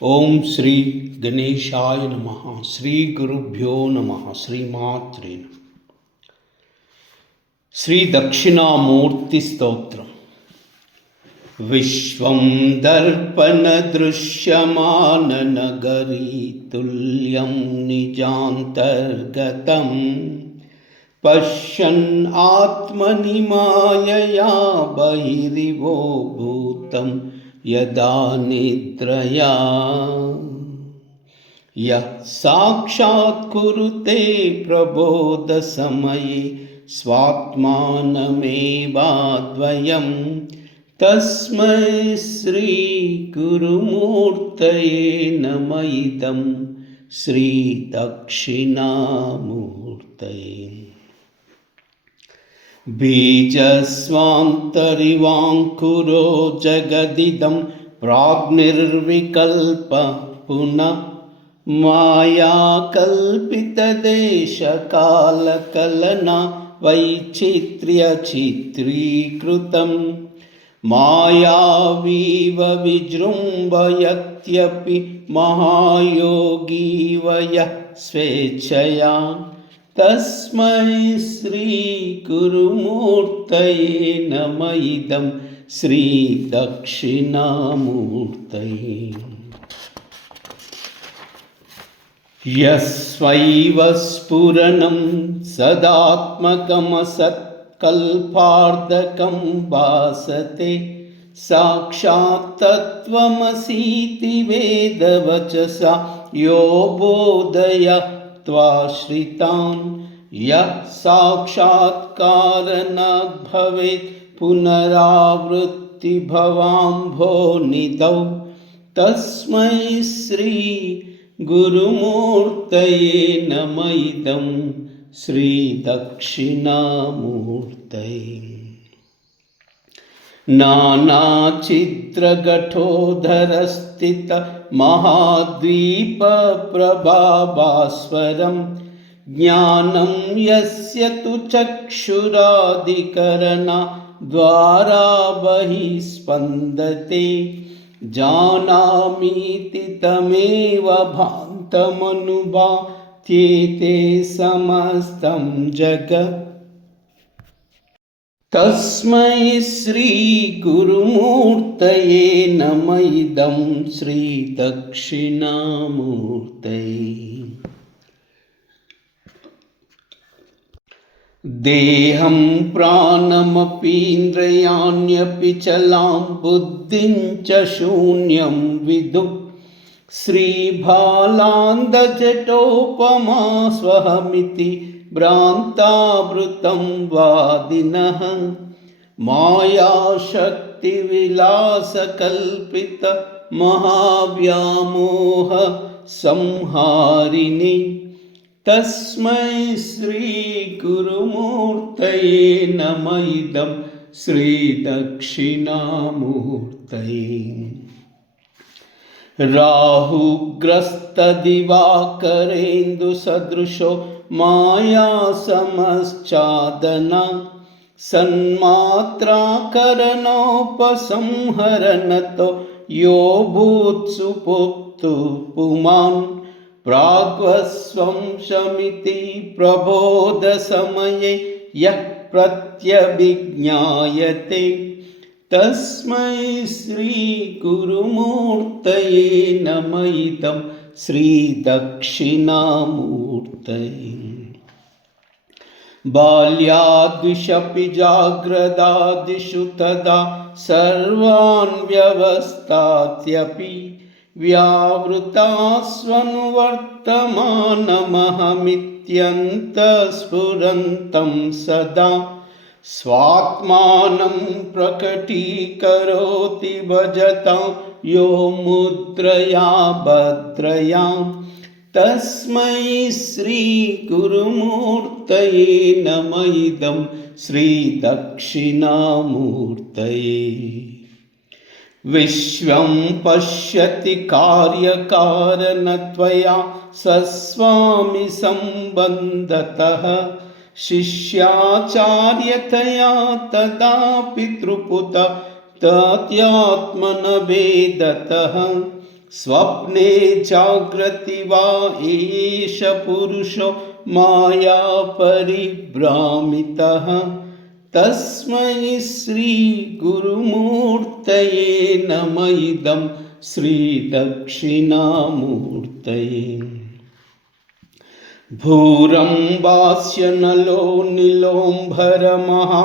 ఓం శ్రీ గణేశాయ నమః. శ్రీ గురుభ్యో నమః. శ్రీమాత్రే నమః. శ్రీ దక్షిణామూర్తి స్తోత్రం. విశ్వం దర్పణ దృశ్యమాననగరీ తుల్యం నిజాంతర్గతం పశ్యన్ ఆత్మని మాయయా బహిరివో భూతం యదా నిద్రయా యః సాక్షాత్ కురుతే ప్రబోధ సమయే స్వాత్మానమేవాద్వయం తస్మై శ్రీ గురుమూర్తయే నమః. ఇదం శ్రీ దక్షిణామూర్తయే. బీజస్వాంతరివాంకురో జగదిదం ప్రాగ్నిర్వికల్ప పునః మాయాకల్పితదేశకాలకలనా వైచిత్ర్య చిత్రీకృతం మాయావీవ విజృంభయత్యపి మహాయోగీ వయః స్వేచ్ఛయా తస్మై శ్రీ గురుమూర్తయే నమః. ఇదం శ్రీ దక్షిణామూర్తయే. యస్వైవ స్ఫురణం సదాత్మకమసత్కల్పార్థకం భాసతే సాక్షాత్ తత్వమసీతి వేదవచసా యో బోధయత్వాశ్రితాన్ యః సాక్షాత్కారణాద్ భవేత్ పునరావృత్తి భవాంభోనిధౌ తస్మై శ్రీ గురుమూర్తయే నమః. ఇదం శ్రీ దక్షిణామూర్తయే. నానాచిత్రఘటోధరస్థిత మహాద్వీపప్రభాభాస్వరం జ్ఞానం యస్య తు చక్షురాదికరణా ద్వారా బహిస్పందతే జానామీతి తమేవ భాంతమనుభాత్యేతే సమస్తం జగత్. తస్మై శ్రీ గురుమూర్తయే నమః. ఇదం శ్రీ దక్షిణామూర్తయే. దేహం ప్రాణమపీంద్రియాణ్యపి చలాం బుద్ధిం చ శూన్యం విదుః శ్రీబాలాంధజటోపమా స్వహమితి భ్రాంతావృతం వాదినః మాయాశక్తివిలాసకల్పిత మహావ్యామోహ సంహారిణి తస్మై శ్రీ గురుమూర్తయే నమః. ఇదం శ్రీ దక్షిణామూర్తయే. రాహుగ్రస్తదివాకరేందు సదృశో మాయాసమశ్చాదనా సన్మాత్రాకరణోపసంహరణతో యో భూత్సు పొత్తు పుమాన్ ప్రాగ్వస్వంశమితి ప్రబోధ సమయే యః ప్రత్యభిజ్ఞాయతే తస్మై శ్రీ గురుమూర్తయే నమః. ఇదం శ్రీ దక్షిణామూర్తయే. బాల్యాద్విషపి జాగ్రదాదిషు తదా సర్వాన్ వ్యవస్థాత్యపి వ్యావృతాస్వనువర్తమానమహమిత్యంతఃస్ఫురంతం సదా స్వాత్మానం ప్రకటీకరోతి భజతాం యో ముద్రయా భద్రయా తస్మై శ్రీ గురుమూర్తయే నమః. ఇదం శ్రీ దక్షిణామూర్తయే. విశ్వం పశ్యతి కార్యకారణత్వయా సస్వామి సంబంధతః శిష్యాచార్యతయా తదా పితృపుత తత్యాత్మన వేదతః स्वप्ने जाग्रति वा एष पुरुषो माया परिभ्रामितः तस्मै श्री गुरुमूर्तये नमः इदं श्री दक्षिणामूर्तये। भूरम्बास्य नलो नीलोऽम्बरमहा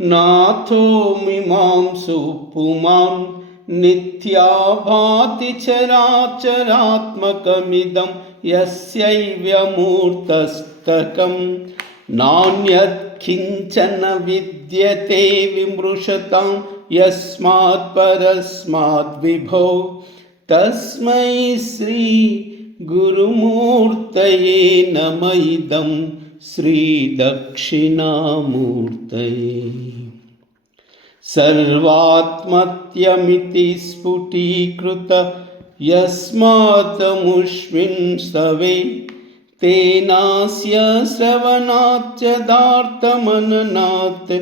नाथो मीमांसो पुमान् नित्याभाति चराचरात्मकमिदं यस्यैव्यमूर्तस्तकं नान्यत् किञ्चन विद्यते विमृशतां यस्मात् परस्माद् विभो तस्मै श्री गुरुमूर्तये नमः इदं श्री दक्षिणामूर्तये। सर्वात्मत्यमिति स्फुटीकृत यस्मात्मुष्मिन् स्तवे तेनास्य श्रवणाच्च दार्थमननात्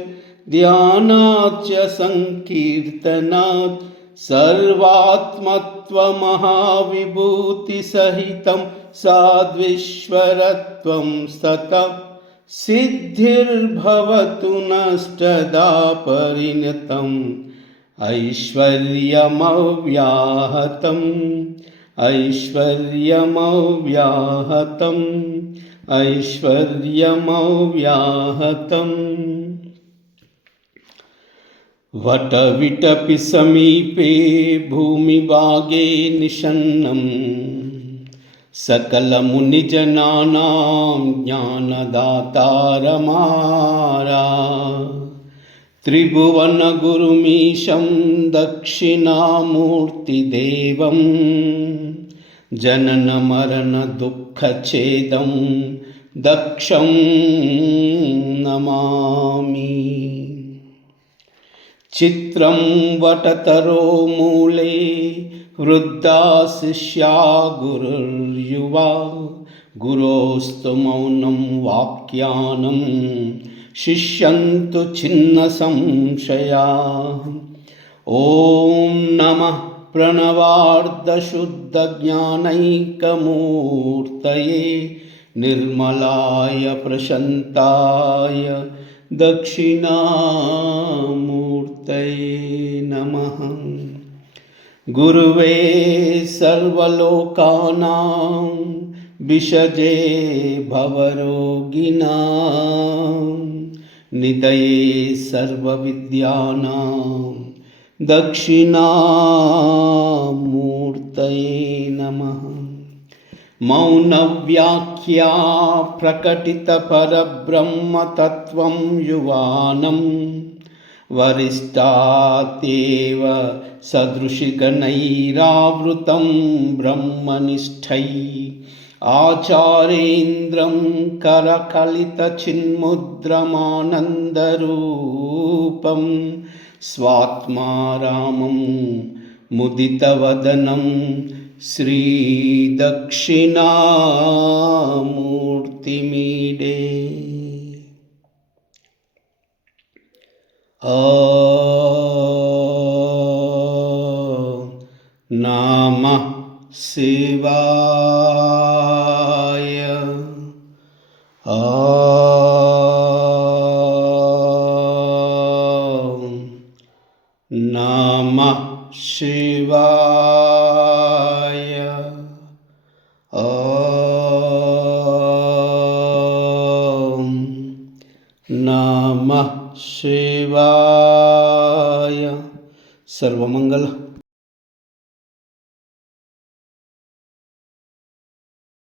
ध्यानाच्च संकीर्तनात् सर्वात्मत्वमहाविभूतिसहितं साद्विश्वरत्वं सतः सिद्धिर्भवतु नष्टदा परिणतम् ऐश्वर्यमव्याहतम् ऐश्वर्यमव्याहतम् ऐश्वर्यमव्याहतम्। वटविटपि समीपे भूमिभागे निषन्नं सकलमुनिजनानां ज्ञानदातारमारा त्रिभुवनगुरुमीशं दक्षिणामूर्तिदेवं जननमरणदुःखच्छेदं दक्षं नमामि। चित्रं वटतरो मूले वृद्धा शिष्या गुरुर्युवा गुरोस्तु मौनं वाक्यानं शिष्यन्तु छिन्नसंशया। ॐ नमः प्रणवार्धशुद्धज्ञानैकमूर्तये निर्मलाय प्रशान्ताय दक्षिणामूर्तये नमः। गुरुवे सर्वलोकानां विषजे भवरोगिणां निधये सर्वविद्यानां दक्षिणामूर्तये नमः। मौनव्याख्या प्रकटितपरब्रह्मतत्त्वं युवानं वरिष्ठातेव सदृशिगणैरावृतं ब्रह्मनिष्ठैः आचार्येन्द्रं करकलितचिन्मुद्रमानन्दरूपं स्वात्मारामं मुदितवदनं श्रीदक्षिणामूर्तिमीडे। नमः शिवाय। नमः शिवाय। नमः शिवाय। सर्वमंगल।